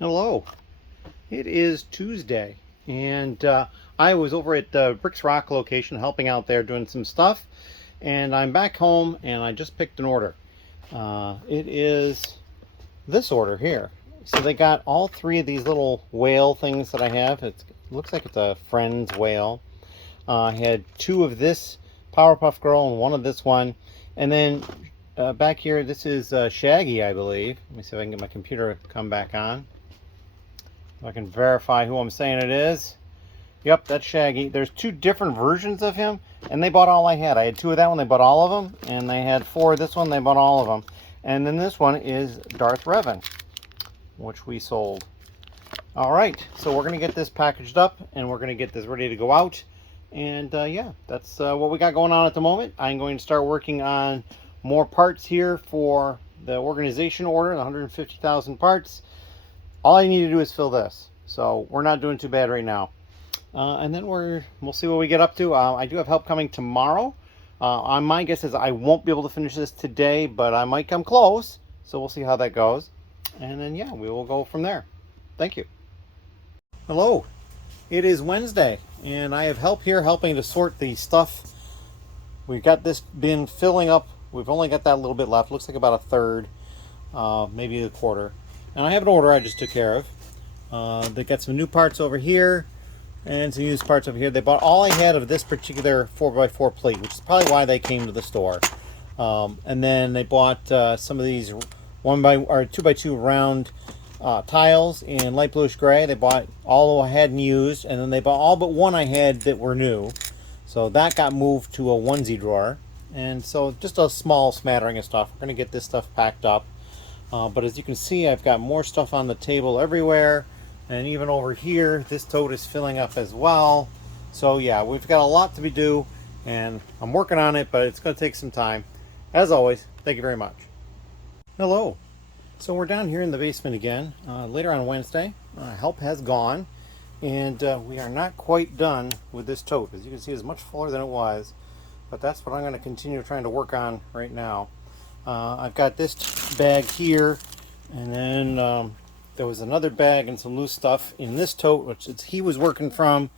Hello. It is Tuesday, and I was over at the Bricks ROC location helping out there doing some stuff, and I'm back home and I just picked an order. It is this order here. So they got all three of these little whale things that I have. It looks like it's a Friends whale. I had two of this Powerpuff Girl and one of this one, and then back here this is Shaggy, I believe. Let me see if I can get my computer to come back on. I can verify who I'm saying it is. Yep, that's Shaggy. There's two different versions of him, and they bought all I had. I had two of that one, they bought all of them, and they had four of this one, they bought all of them. And then this one is Darth Revan, which we sold. All right, so we're going to get this packaged up, and we're going to get this ready to go out. And yeah, that's what we got going on at the moment. I'm going to start working on more parts here for the organization order, the 150,000 parts. All I need to do is fill this, so we're not doing too bad right now. And then we'll see what we get up to. I do have help coming tomorrow. My guess is I won't be able to finish this today, but I might come close, so we'll see how that goes. And then yeah, we will go from there. Thank you. Hello. It is Wednesday, and I have help here helping to sort the stuff. We've got this bin filling up. We've only got that little bit left. Looks like about a third, maybe a quarter. And I have an order I just took care of. They got some new parts over here and some used parts over here. They bought all I had of this particular 4x4 plate, which is probably why they came to the store. And then they bought some of these 2x2 round tiles in light bluish gray. They bought all I had and used, and then they bought all but one I had that were new. So that got moved to a onesie drawer. And so just a small smattering of stuff. We're going to get this stuff packed up. But as you can see, I've got more stuff on the table everywhere, and even over here this tote is filling up as well. So yeah, we've got a lot to be due, and I'm working on it, but it's going to take some time. As always, thank you very much. Hello. So we're down here in the basement again, later on Wednesday. Help has gone, and we are not quite done with this tote. As you can see, it's much fuller than it was, but that's what I'm going to continue trying to work on right now. I've got this bag here, and then there was another bag and some loose stuff in this tote, which he was working from.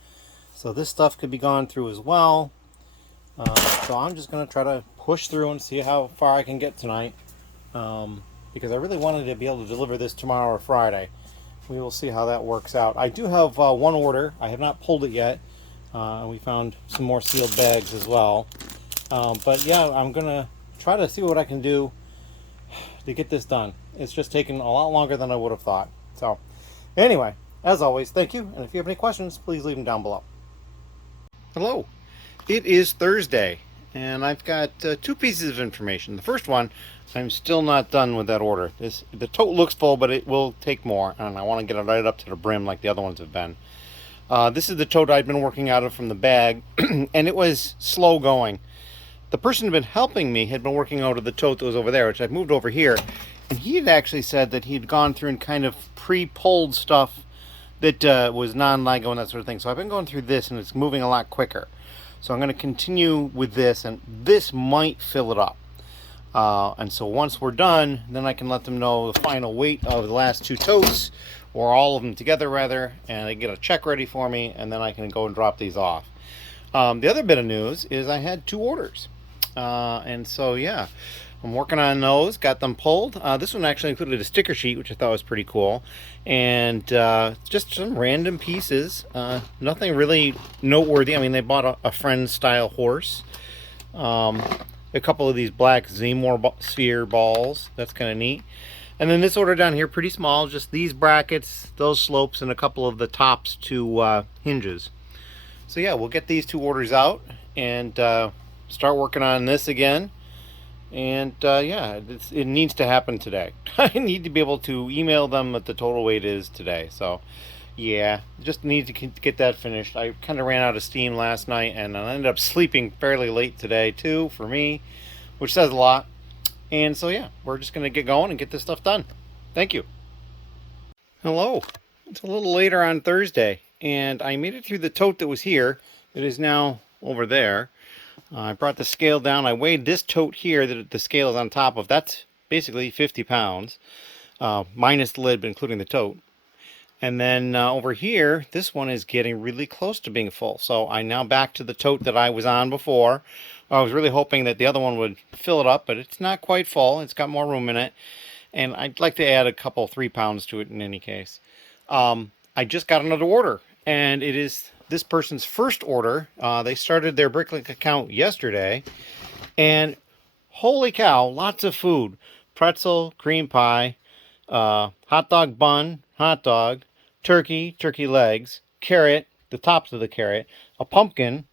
So this stuff could be gone through as well. So I'm just going to try to push through and see how far I can get tonight, because I really wanted to be able to deliver this tomorrow or Friday. We will see how that works out. I do have one order. I have not pulled it yet. We found some more sealed bags as well. But yeah, I'm going to try to see what I can do to get this done. It's just taken a lot longer than I would have thought. So anyway, as always, thank you. And if you have any questions, please leave them down below. Hello. It is Thursday, and I've got two pieces of information. The first one, I'm still not done with that order. The tote looks full, but it will take more, and I want to get it right up to the brim like the other ones have been. This is the tote I've been working out of from the bag, and it was slow going. The person who had been helping me had been working out of the tote that was over there, which I've moved over here. And he had actually said that he'd gone through and kind of pre-pulled stuff that was non-LIGO and that sort of thing. So I've been going through this, and it's moving a lot quicker. So I'm going to continue with this, and this might fill it up. And so once we're done, then I can let them know the final weight of the last two totes, or all of them together rather, and they get a check ready for me, and then I can go and drop these off. The other bit of news is I had two orders. And so yeah, I'm working on those, got them pulled. This one actually included a sticker sheet, which I thought was pretty cool, and just some random pieces, nothing really noteworthy. I mean, they bought a Friends style horse, a couple of these black Zamor sphere balls, that's kind of neat. And then this order down here, pretty small, just these brackets, those slopes, and a couple of the tops to hinges. So yeah, we'll get these two orders out and start working on this again. And yeah, it needs to happen today. I need to be able to email them what the total weight is today. So yeah, just need to get that finished. I kind of ran out of steam last night, and I ended up sleeping fairly late today too, for me, which says a lot. And so yeah, we're just going to get going and get this stuff done. Thank you. Hello. It's a little later on Thursday, and I made it through the tote that was here. It is now over there. I brought the scale down. I weighed this tote here that the scale is on top of. That's basically 50 pounds, minus the lid, but including the tote. And then over here, this one is getting really close to being full. So I'm now back to the tote that I was on before. I was really hoping that the other one would fill it up, but it's not quite full. It's got more room in it. And I'd like to add a couple, 3 pounds to it in any case. I just got another order, and it is this person's first order. They started their Bricklink account yesterday, and holy cow, lots of food. Pretzel, cream pie, hot dog bun, hot dog, turkey, turkey legs, carrot, the tops of the carrot, a pumpkin,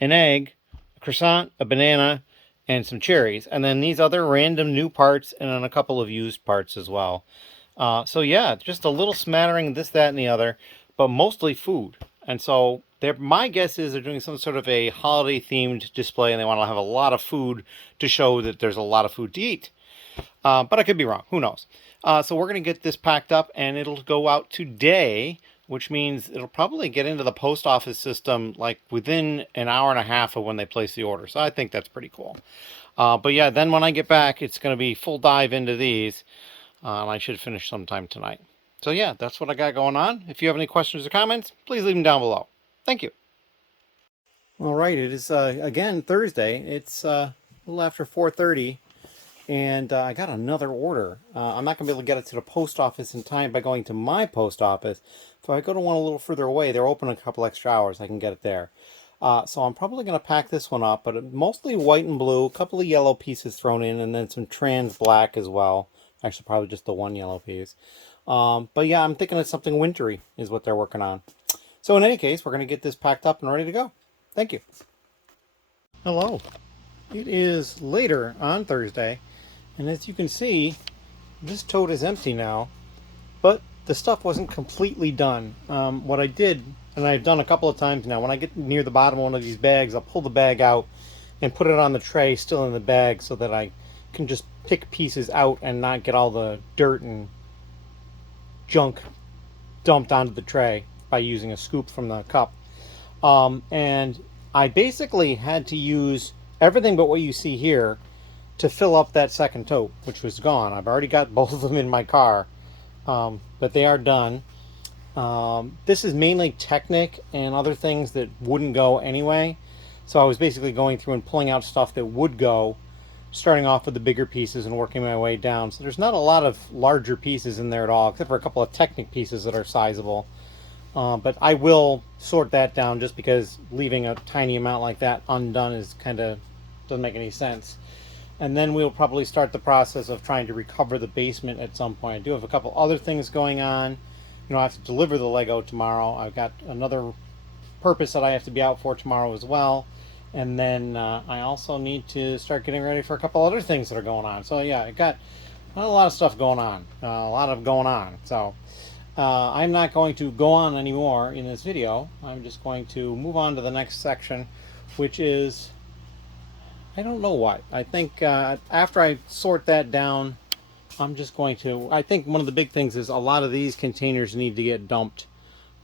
an egg, a croissant, a banana, and some cherries. And then these other random new parts and then a couple of used parts as well. So yeah, just a little smattering of this, that, and the other, but mostly food. And so my guess is they're doing some sort of a holiday themed display and they want to have a lot of food to show that there's a lot of food to eat. But I could be wrong. Who knows? So we're going to get this packed up and it'll go out today, which means it'll probably get into the post office system like within an hour and a half of when they place the order. So I think that's pretty cool. But yeah, then when I get back, it's going to be full dive into these. And I should finish sometime tonight. So yeah, that's what I got going on. If you have any questions or comments, please leave them down below. Thank you. All right, it is again Thursday. It's a little after 4:30. And I got another order. I'm not going to be able to get it to the post office in time by going to my post office. So I go to one a little further away. They're open a couple extra hours. I can get it there. So I'm probably going to pack this one up, but mostly white and blue, a couple of yellow pieces thrown in, and then some trans black as well. Actually, probably just the one yellow piece. But yeah, I'm thinking it's something wintry is what they're working on. So in any case, we're going to get this packed up and ready to go. Thank you. Hello. It is later on Thursday. And as you can see, this tote is empty now, but the stuff wasn't completely done. What I did, and I've done a couple of times now, when I get near the bottom of one of these bags, I'll pull the bag out and put it on the tray still in the bag so that I can just pick pieces out and not get all the dirt and junk dumped onto the tray by using a scoop from the cup. And I basically had to use everything but what you see here to fill up that second tote, which was gone. I've already got both of them in my car, but they are done. This is mainly Technic and other things that wouldn't go anyway. So I was basically going through and pulling out stuff that would go, starting off with the bigger pieces and working my way down. So there's not a lot of larger pieces in there at all, except for a couple of Technic pieces that are sizable. But I will sort that down just because leaving a tiny amount like that undone is kind of doesn't make any sense. And then we'll probably start the process of trying to recover the basement at some point. I do have a couple other things going on. You know, I have to deliver the Lego tomorrow. I've got another purpose that I have to be out for tomorrow as well. And then I also need to start getting ready for a couple other things that are going on. So yeah, I got a lot of stuff going on. So I'm not going to go on anymore in this video. I'm just going to move on to the next section, which is, I don't know what. I think after I sort that down, I'm just going to, I think one of the big things is a lot of these containers need to get dumped.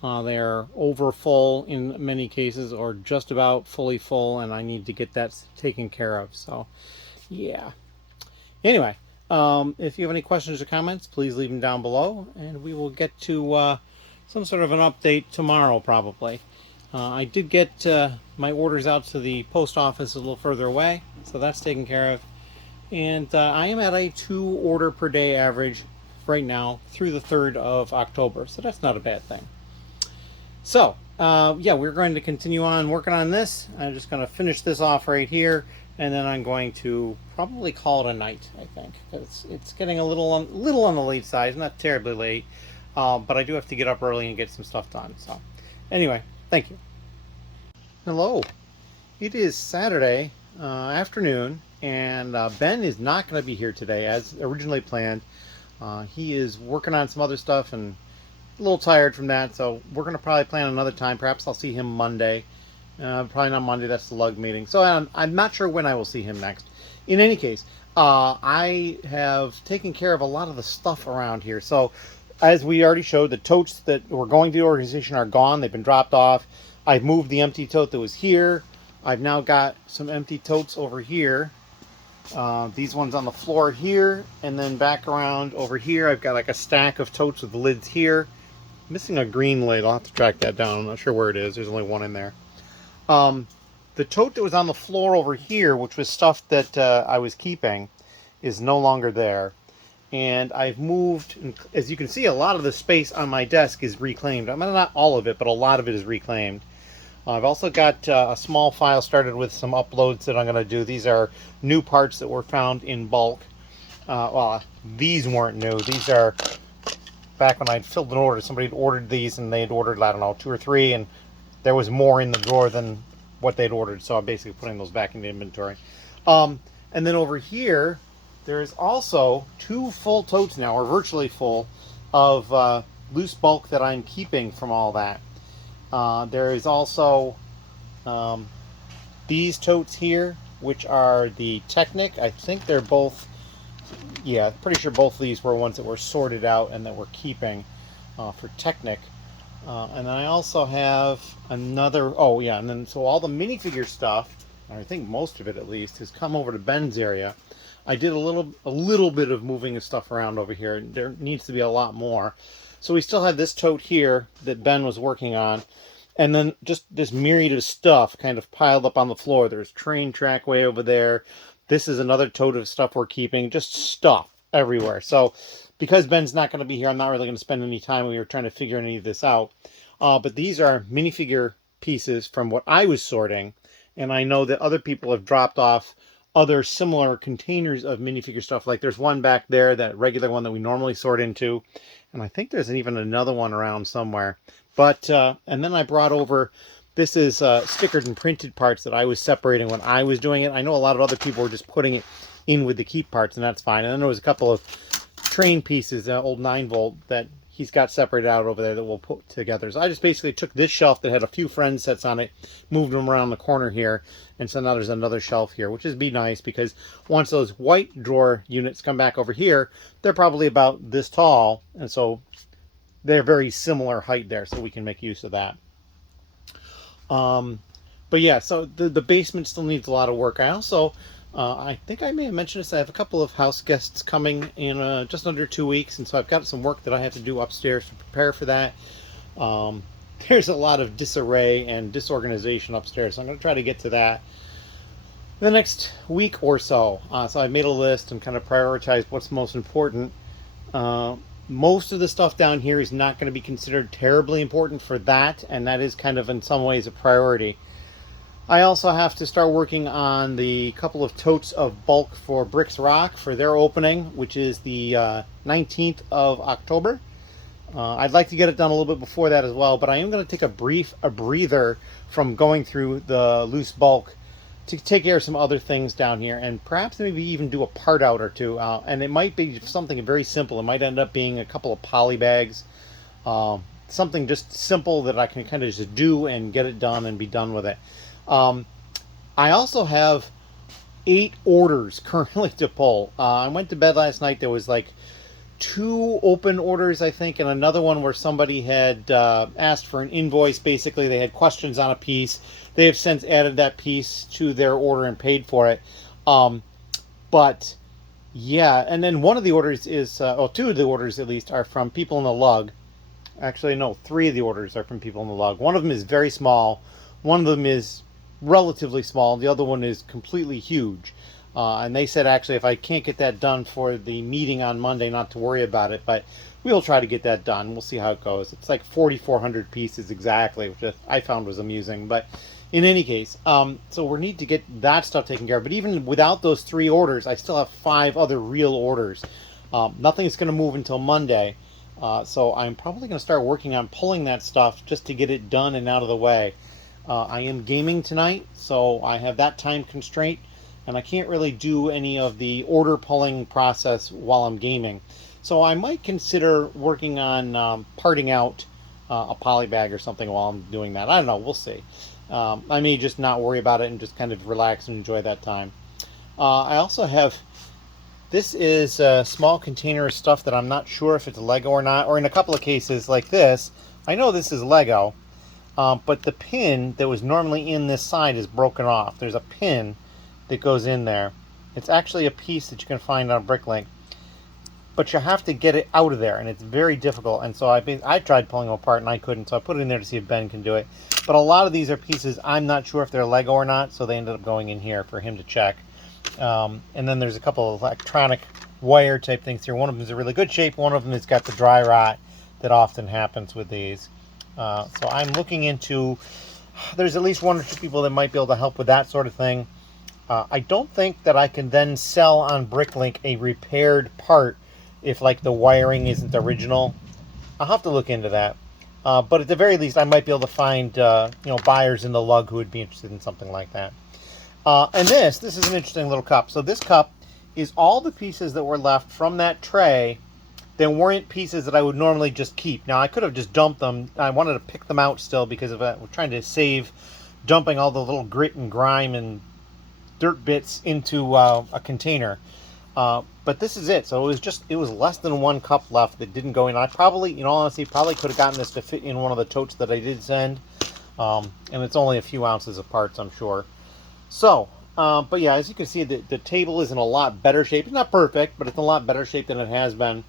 They're over full in many cases or just about fully full, and I need to get that taken care of. So yeah. Anyway, if you have any questions or comments, please leave them down below, and we will get to some sort of an update tomorrow probably. I did get my orders out to the post office a little further away, so that's taken care of. And I am at a 2 order per day average right now through the 3rd of October, so that's not a bad thing. So, yeah, we're going to continue on working on this. I'm just going to finish this off right here, and then I'm going to probably call it a night, I think. It's getting a little on the late side, not terribly late, but I do have to get up early and get some stuff done. So, anyway. Thank you. Hello. It is Saturday afternoon, and Ben is not going to be here today as originally planned. He is working on some other stuff and a little tired from that, so we're going to probably plan another time. Perhaps I'll see him Monday. Probably not Monday, that's the lug meeting. So I'm not sure when I will see him next. In any case, I have taken care of a lot of the stuff around here. So as we already showed, the totes that were going to the organization are gone. They've been dropped off. I've moved the empty tote that was here. I've now got some empty totes over here. These ones on the floor here, and then back around over here I've got like a stack of totes with the lids here. missing a green lid. I'll have to track that down. I'm not sure where it is. There's only one in there. The tote that was on the floor over here, which was stuff that I was keeping, is no longer there. And I've moved, and as you can see, a lot of the space on my desk is reclaimed. I mean, not all of it, but a lot of it is reclaimed. I've also got a small file started with some uploads that I'm going to do. These are new parts that were found in bulk. Well, these weren't new. These are back when I'd filled an order. Somebody had ordered these, and they had ordered, I don't know, 2 or 3, and there was more in the drawer than what they'd ordered. So I'm basically putting those back into inventory. And then over here, there's also 2 full totes now, or virtually full, of loose bulk that I'm keeping from all that. There is also these totes here, which are the Technic. I think they're both, yeah, pretty sure both of these were ones that were sorted out and that we're keeping for Technic. And then I also have another, oh yeah, and then so all the minifigure stuff, or I think most of it at least, has come over to Ben's area. I did a little bit of moving of stuff around over here. There needs to be a lot more. So we still have this tote here that Ben was working on. And then just this myriad of stuff kind of piled up on the floor. There's train track way over there. This is another tote of stuff we're keeping. Just stuff everywhere. So because Ben's not going to be here, I'm not really going to spend any time. We were trying to figure any of this out. But these are minifigure pieces from what I was sorting. And I know that other people have dropped off other similar containers of minifigure stuff. Like there's one back there, that regular one that we normally sort into. And I think there's even another one around somewhere. But, and then I brought over, this is stickered and printed parts that I was separating when I was doing it. I know a lot of other people were just putting it in with the keep parts, and that's fine. And then there was a couple of train pieces, old 9-volt, that he's got separated out over there that we'll put together. So I just basically took this shelf that had a few friend sets on it, moved them around the corner here, and so now there's another shelf here, which is be nice because once those white drawer units come back over here, they're probably about this tall, and so they're very similar height there, so we can make use of that. But yeah, so the basement still needs a lot of work. I also, I think I may have mentioned this, I have a couple of house guests coming in just under 2 weeks, and so I've got some work that I have to do upstairs to prepare for that. There's a lot of disarray and disorganization upstairs, so I'm going to try to get to that in the next week or so. So I've made a list and kind of prioritized what's most important. Most of the stuff down here is not going to be considered terribly important for that, and that is kind of in some ways a priority. I also have to start working on the couple of totes of bulk for Bricks ROC for their opening, which is the 19th of October. I'd like to get it done a little bit before that as well, but I am going to take a breather from going through the loose bulk to take care of some other things down here, and perhaps maybe even do a part out or two. And it might be something very simple. It might end up being a couple of poly bags, something just simple that I can kind of just do and get it done and be done with it. I also have 8 orders currently to pull. I went to bed last night. There was like 2 open orders, I think, and another one where somebody had asked for an invoice. Basically, they had questions on a piece. They have since added that piece to their order and paid for it. But yeah, and then one of the orders is, 2 of the orders at least are from people in the lug. Actually, no, 3 of the orders are from people in the lug. One of them is very small. One of them is relatively small. The other one is completely huge. And they said, actually, if I can't get that done for the meeting on Monday, not to worry about it. But we'll try to get that done. We'll see how it goes. It's like 4,400 pieces exactly, which I found was amusing. But in any case, so we need to get that stuff taken care of. But even without those 3 orders, I still have 5 other real orders. Nothing's going to move until Monday. So I'm probably going to start working on pulling that stuff just to get it done and out of the way. I am gaming tonight, so I have that time constraint, and I can't really do any of the order pulling process while I'm gaming. So I might consider working on parting out a poly bag or something while I'm doing that. I don't know, we'll see. I may just not worry about it and just kind of relax and enjoy that time. I also have, this is a small container of stuff that I'm not sure if it's Lego or not, or in a couple of cases like this, I know this is Lego. But the pin that was normally in this side is broken off. There's a pin that goes in there. It's actually a piece that you can find on Bricklink. but you have to get it out of there, and it's very difficult. And so I tried pulling them apart, and I couldn't, so I put it in there to see if Ben can do it. But a lot of these are pieces I'm not sure if they're Lego or not, so they ended up going in here for him to check. And then there's a couple of electronic wire type things here. One of them is in really good shape. One of them has got the dry rot that often happens with these. So I'm looking into, there's at least one or two people that might be able to help with that sort of thing. I don't think that I can then sell on Bricklink a repaired part if like the wiring isn't original. I'll have to look into that. But at the very least, I might be able to find buyers in the lug who would be interested in something like that. And this is an interesting little cup. So this cup is all the pieces that were left from that tray that weren't pieces that I would normally just keep. Now, I could have just dumped them. I wanted to pick them out still because we're trying to save dumping all the little grit and grime and dirt bits into a container. But this is it. So it was less than one cup left that didn't go in. I probably, in all honesty, probably could have gotten this to fit in one of the totes that I did send. And it's only a few ounces of parts, I'm sure. So, but yeah, as you can see, the table is in a lot better shape. It's not perfect, but it's in a lot better shape than it has been.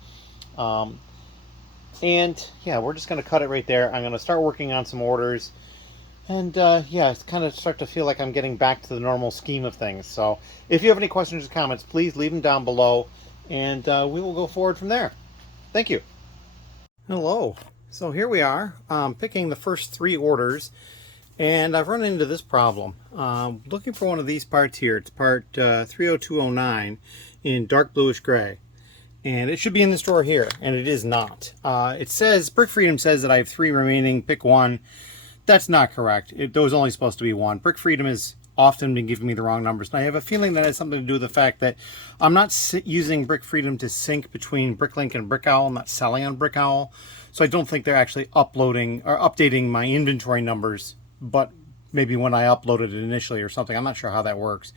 And yeah, we're just going to cut it right there. I'm going to start working on some orders. And yeah, it's kind of start to feel like I'm getting back to the normal scheme of things. So if you have any questions or comments, please leave them down below, and we will go forward from there. Thank you. Hello. So here we are, picking the first 3 orders, and I've run into this problem. Looking for one of these parts here. It's part 30209 in dark bluish gray. And it should be in the store here, and it is not. It says, Brick Freedom says that I have 3 remaining, pick one. That's not correct. There was only supposed to be 1. Brick Freedom has often been giving me the wrong numbers. And I have a feeling that has something to do with the fact that I'm not using Brick Freedom to sync between Bricklink and Brickowl. I'm not selling on Brickowl. So I don't think they're actually uploading or updating my inventory numbers, but maybe when I uploaded it initially or something. I'm not sure how that works.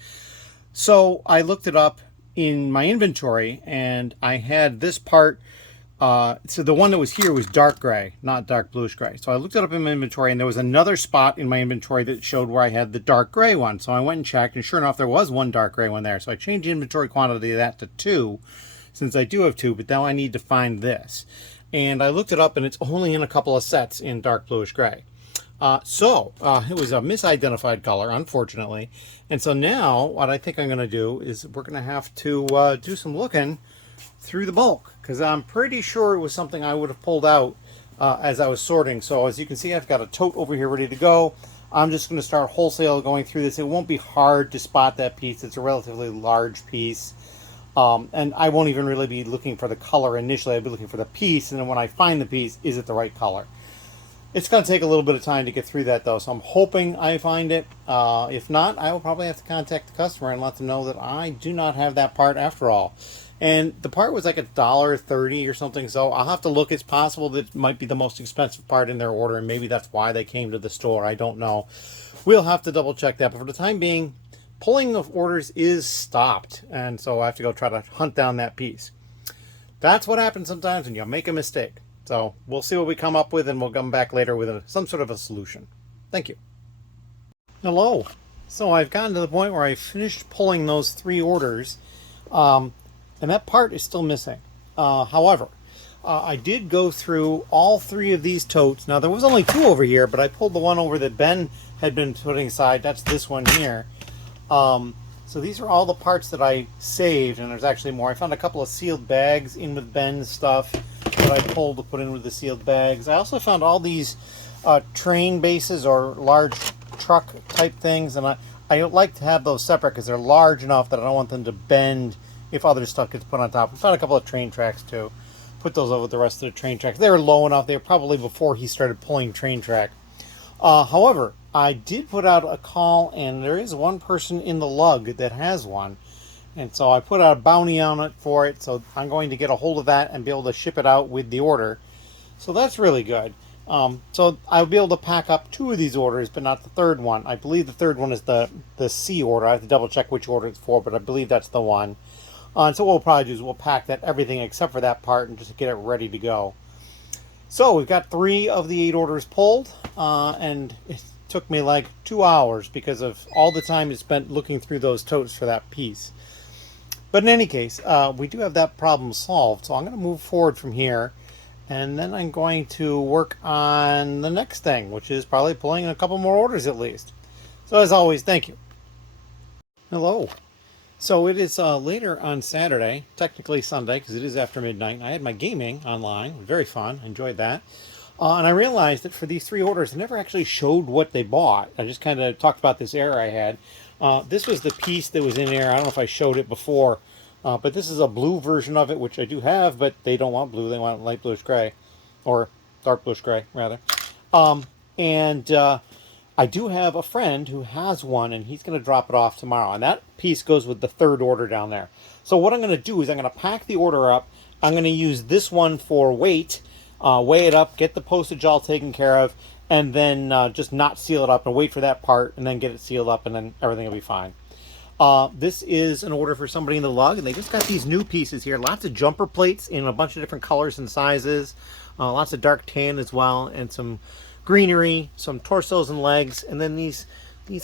So I looked it up in my inventory, and I had this part. So the one that was here was dark gray, not dark bluish gray. So I looked it up in my inventory, and there was another spot in my inventory that showed where I had the dark gray one. So I went and checked, and sure enough, there was 1 dark gray one there. So I changed the inventory quantity of that to 2, since I do have 2, but now I need to find this. And I looked it up, and it's only in a couple of sets in dark bluish gray. It was a misidentified color, unfortunately. And so now what I think I'm going to do is we're going to have to do some looking through the bulk, because I'm pretty sure it was something I would have pulled out as I was sorting. So as you can see, I've got a tote over here ready to go. I'm just going to start wholesale going through this. It won't be hard to spot that piece. It's a relatively large piece. And I won't even really be looking for the color initially. I'll be looking for the piece, and then when I find the piece, is it the right color? It's going to take a little bit of time to get through that, though, so I'm hoping I find it. If not, I will probably have to contact the customer and let them know that I do not have that part after all. And the part was like $1.30 or something, so I'll have to look. It's possible that it might be the most expensive part in their order, and maybe that's why they came to the store. I don't know. We'll have to double check that, but for the time being, pulling of orders is stopped, and so I have to go try to hunt down that piece. That's what happens sometimes when you make a mistake. So we'll see what we come up with, and we'll come back later with some sort of a solution. Thank you. Hello. So I've gotten to the point where I finished pulling those 3 orders, and that part is still missing. However, I did go through all 3 of these totes. Now, there was only 2 over here, but I pulled the one over that Ben had been putting aside. That's this one here. So these are all the parts that I saved, and there's actually more. I found a couple of sealed bags in with Ben's stuff that I pulled to put in with the sealed bags. I also found all these train bases or large truck type things, and I like to have those separate because they're large enough that I don't want them to bend if other stuff gets put on top. I found a couple of train tracks too. Put those over the rest of the train tracks. They were low enough. They were probably before he started pulling train track. However, I did put out a call, and there is one person in the lug that has one. And so I put out a bounty on it for it. So I'm going to get a hold of that and be able to ship it out with the order. So that's really good. So I'll be able to pack up 2 of these orders, but not the 3rd one. I believe the 3rd one is the C order. I have to double check which order it's for, but I believe that's the one. And so what we'll probably do is we'll pack that everything except for that part and just get it ready to go. So we've got 3 of the 8 orders pulled, and it took me like 2 hours because of all the time it's spent looking through those totes for that piece. But in any case, we do have that problem solved. So I'm going to move forward from here. And then I'm going to work on the next thing, which is probably pulling a couple more orders at least. So as always, thank you. Hello. So it is later on Saturday, technically Sunday, because it is after midnight. I had my gaming online, very fun, enjoyed that. And I realized that for these three orders, I never actually showed what they bought. I just kind of talked about this error I had. This was the piece that was in there. I don't know if I showed it before, but this is a blue version of it, which I do have, but they don't want blue. They want light bluish gray, or dark bluish gray, rather. And I do have a friend who has one, and he's going to drop it off tomorrow. And that piece goes with the third order down there. So what I'm going to do is I'm going to pack the order up. I'm going to use this one for weight, weigh it up, get the postage all taken care of, and then just not seal it up and wait for that part, and then get it sealed up, and then everything will be fine. This is an order for somebody in the lug, and they just got these new pieces here. Lots of jumper plates in a bunch of different colors and sizes. Lots of dark tan as well, and some greenery, some torsos and legs, and then these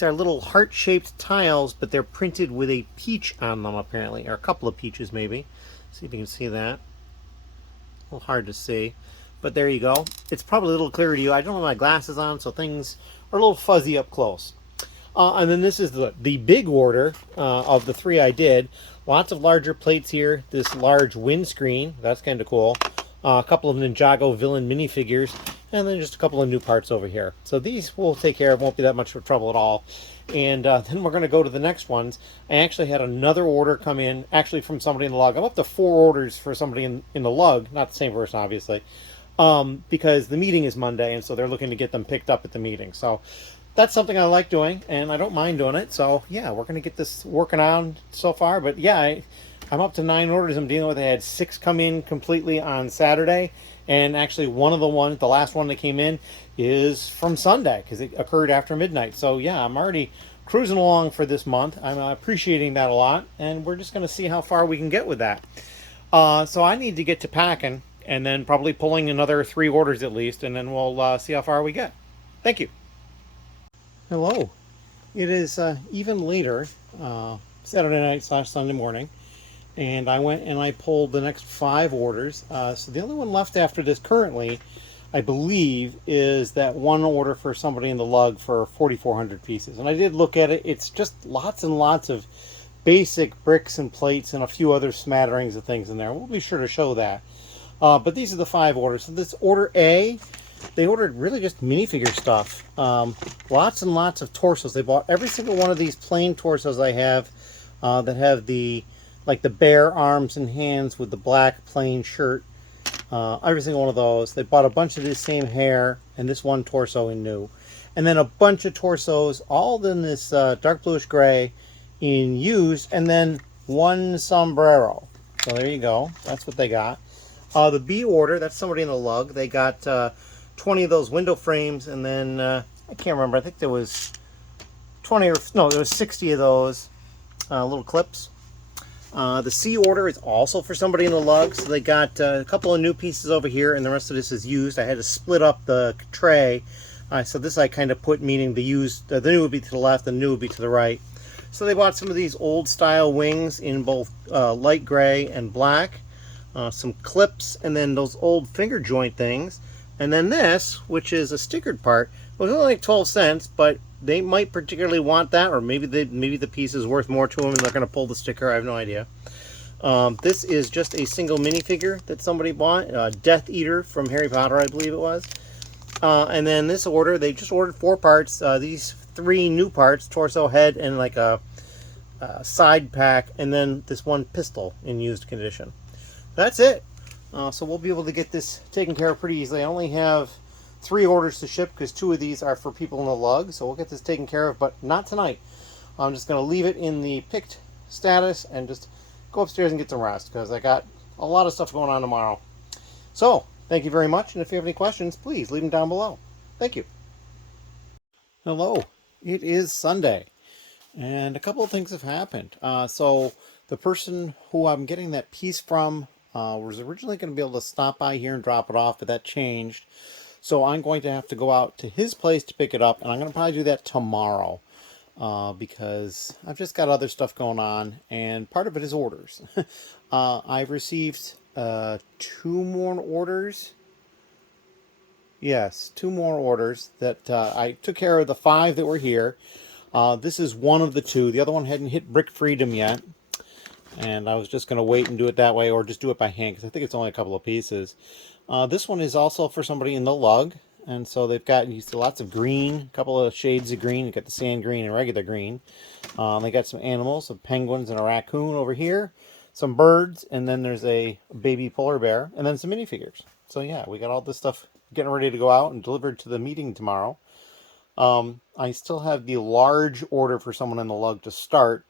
are little heart-shaped tiles, but they're printed with a peach on them apparently, or a couple of peaches maybe. See if you can see that. A little hard to see, but there you go. It's probably a little clearer to you. I don't have my glasses on, so things are a little fuzzy up close. And then this is the big order of the three I did. Lots of larger plates here. This large windscreen, that's kind of cool. A couple of Ninjago villain minifigures, and then just a couple of new parts over here. So these we'll take care of, won't be that much of trouble at all. And then we're going to go to the next ones. I actually had another order come in, actually from somebody in the lug. I'm up to 4 orders for somebody in the lug, not the same person obviously, because the meeting is Monday, and so they're looking to get them picked up at the meeting. So that's something I like doing, and I don't mind doing it. So yeah, we're going to get this working on so far. But yeah, I'm up to 9 orders I'm dealing with. I had 6 come in completely on Saturday, and actually one of the last one that came in is from Sunday because it occurred after midnight. So yeah, I'm already cruising along for this month. I'm appreciating that a lot, and we're just going to see how far we can get with that. So I need to get to packing, and then probably pulling another 3 orders at least, and then we'll see how far we get. Thank you. Hello. It is even later, Saturday night / Sunday morning, and I went and I pulled the next 5 orders. So the only one left after this currently, I believe, is that one order for somebody in the lug for 4,400 pieces. And I did look at it. It's just lots and lots of basic bricks and plates and a few other smatterings of things in there. We'll be sure to show that. But these are the 5 orders. So this order A, they ordered really just minifigure stuff. Lots and lots of torsos. They bought every single one of these plain torsos I have that have the bare arms and hands with the black plain shirt. Every single one of those. They bought a bunch of this same hair and this one torso in new. And then a bunch of torsos, all in this dark bluish gray in used, and then one sombrero. So there you go. That's what they got. The B order, that's somebody in the lug. They got 20 of those window frames, and then I can't remember. I think there was 20 or no, there was 60 of those little clips. The C order is also for somebody in the lug, so they got a couple of new pieces over here, and the rest of this is used. I had to split up the tray, so this I kind of put, meaning the used, the new would be to the left, the new would be to the right. So they bought some of these old style wings in both light gray and black, some clips, and then those old finger joint things. And then this, which is a stickered part, was only like 12 cents, but they might particularly want that, or maybe the piece is worth more to them and they're going to pull the sticker. I have no idea. This is just a single minifigure that somebody bought, Death Eater from Harry Potter, I believe it was. And then this order, they just ordered 4 parts. These 3 new parts, torso, head, and like a side pack, and then this one pistol in used condition. That's it. So we'll be able to get this taken care of pretty easily. I only have 3 orders to ship because 2 of these are for people in the lug. So we'll get this taken care of, but not tonight. I'm just going to leave it in the picked status and just go upstairs and get some rest because I got a lot of stuff going on tomorrow. So thank you very much. And if you have any questions, please leave them down below. Thank you. Hello. It is Sunday, and a couple of things have happened. So the person who I'm getting that piece from was originally going to be able to stop by here and drop it off, but that changed. So I'm going to have to go out to his place to pick it up, and I'm going to probably do that tomorrow. because I've just got other stuff going on, and part of it is orders. I've received 2 more orders. Yes, 2 more orders that I took care of the 5 that were here. This is one of the 2. The other one hadn't hit Brick Freedom yet, and I was just going to wait and do it that way, or just do it by hand, because I think it's only a couple of pieces. This one is also for somebody in the lug, and so they've got lots of green, a couple of shades of green. You've got the sand green and regular green. They got some animals, some penguins and a raccoon over here, some birds, and then there's a baby polar bear, and then some minifigures. So yeah, we got all this stuff getting ready to go out and delivered to the meeting tomorrow. I still have the large order for someone in the lug to start.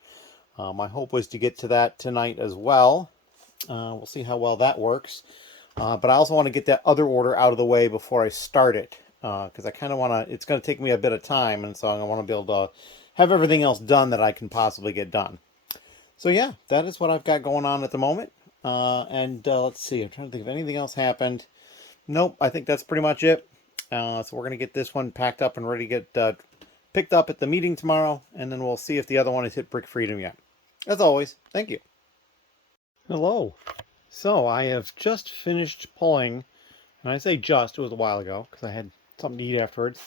My hope was to get to that tonight as well. We'll see how well that works. But I also want to get that other order out of the way before I start it, because I kind of want to, it's going to take me a bit of time, and so I want to be able to have everything else done that I can possibly get done. So yeah, that is what I've got going on at the moment. Let's see, I'm trying to think if anything else happened. Nope, I think that's pretty much it. So we're going to get this one packed up and ready to get picked up at the meeting tomorrow, and then we'll see if the other one has hit Brick Freedom yet. As always, thank you. Hello. So I have just finished pulling, and I say just, it was a while ago because I had something to eat afterwards.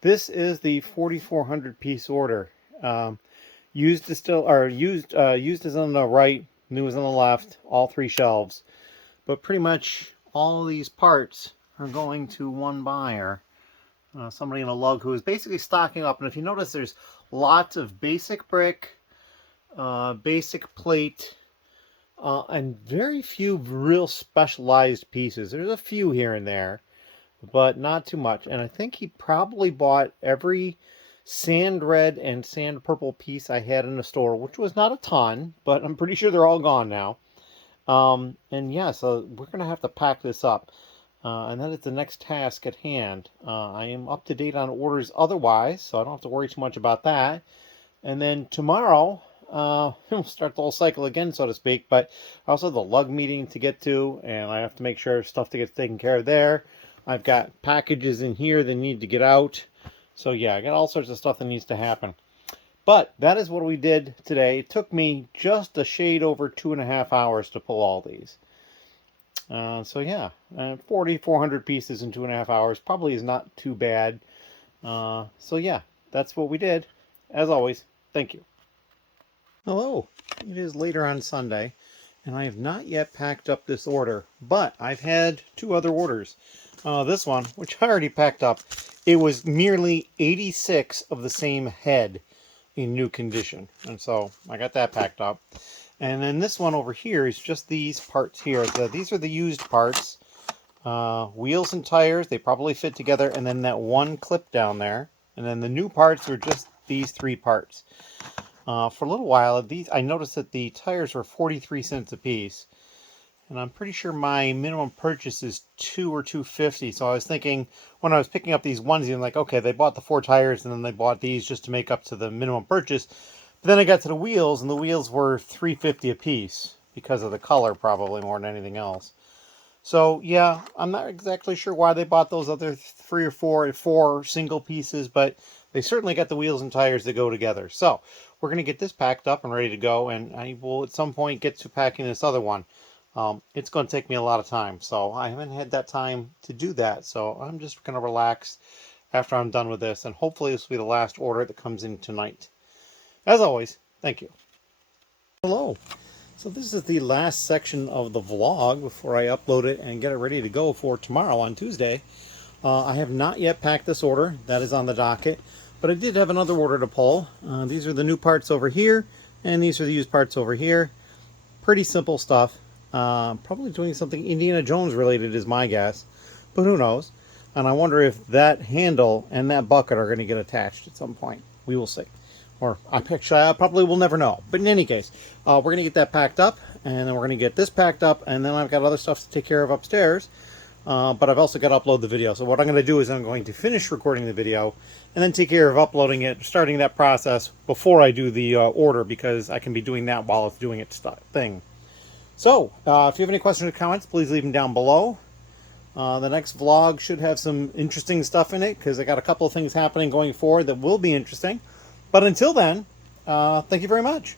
This is the 4,400 piece order. Used is on the right, new is on the left, all 3 shelves. But pretty much all of these parts are going to one buyer. Somebody in a lug who is basically stocking up. And if you notice, there's lots of basic brick, basic plate, and very few real specialized pieces. There's a few here and there, but not too much. And I think he probably bought every sand red and sand purple piece I had in the store, which was not a ton, but I'm pretty sure they're all gone now. And yeah, so we're going to have to pack this up. And that is the next task at hand. I am up to date on orders otherwise, so I don't have to worry too much about that. And then tomorrow, we'll start the whole cycle again, so to speak. But I also have the lug meeting to get to, and I have to make sure stuff gets taken care of there. I've got packages in here that need to get out. So yeah, I got all sorts of stuff that needs to happen. But that is what we did today. It took me just a shade over 2.5 hours to pull all these. So yeah, 4,400 pieces in 2.5 hours probably is not too bad. So yeah, that's what we did. As always, thank you. Hello, it is later on Sunday, and I have not yet packed up this order, but I've had 2 other orders. This one, which I already packed up, it was merely 86 of the same head in new condition, and so I got that packed up. And then this one over here is just these parts here. These are the used parts. Wheels and tires, they probably fit together, and then that one clip down there. And then the new parts are just these 3 parts. For a little while, I noticed that the tires were 43 cents a piece. And I'm pretty sure my minimum purchase is $2 or $2.50. So I was thinking, when I was picking up these onesies, I'm like, okay, they bought the 4 tires, and then they bought these just to make up to the minimum purchase. But then I got to the wheels, and the wheels were $3.50 a piece because of the color, probably more than anything else. So yeah, I'm not exactly sure why they bought those other 3 or 4 single pieces, but they certainly got the wheels and tires that go together. So we're going to get this packed up and ready to go, and I will at some point get to packing this other one. It's going to take me a lot of time, so I haven't had that time to do that. So I'm just going to relax after I'm done with this, and hopefully this will be the last order that comes in tonight. As always, thank you. Hello. So this is the last section of the vlog before I upload it and get it ready to go for tomorrow on Tuesday. I have not yet packed this order. That is on the docket. But I did have another order to pull. These are the new parts over here, and these are the used parts over here. Pretty simple stuff. Probably doing something Indiana Jones related is my guess. But who knows? And I wonder if that handle and that bucket are going to get attached at some point. We will see. Or I probably will never know. But in any case, we're going to get that packed up, and then we're going to get this packed up, and then I've got other stuff to take care of upstairs. But I've also got to upload the video. So what I'm going to do is I'm going to finish recording the video, and then take care of uploading it, starting that process before I do the order, because I can be doing that while it's doing its thing. So, if you have any questions or comments, please leave them down below. The next vlog should have some interesting stuff in it, because I got a couple of things happening going forward that will be interesting. But until then, thank you very much.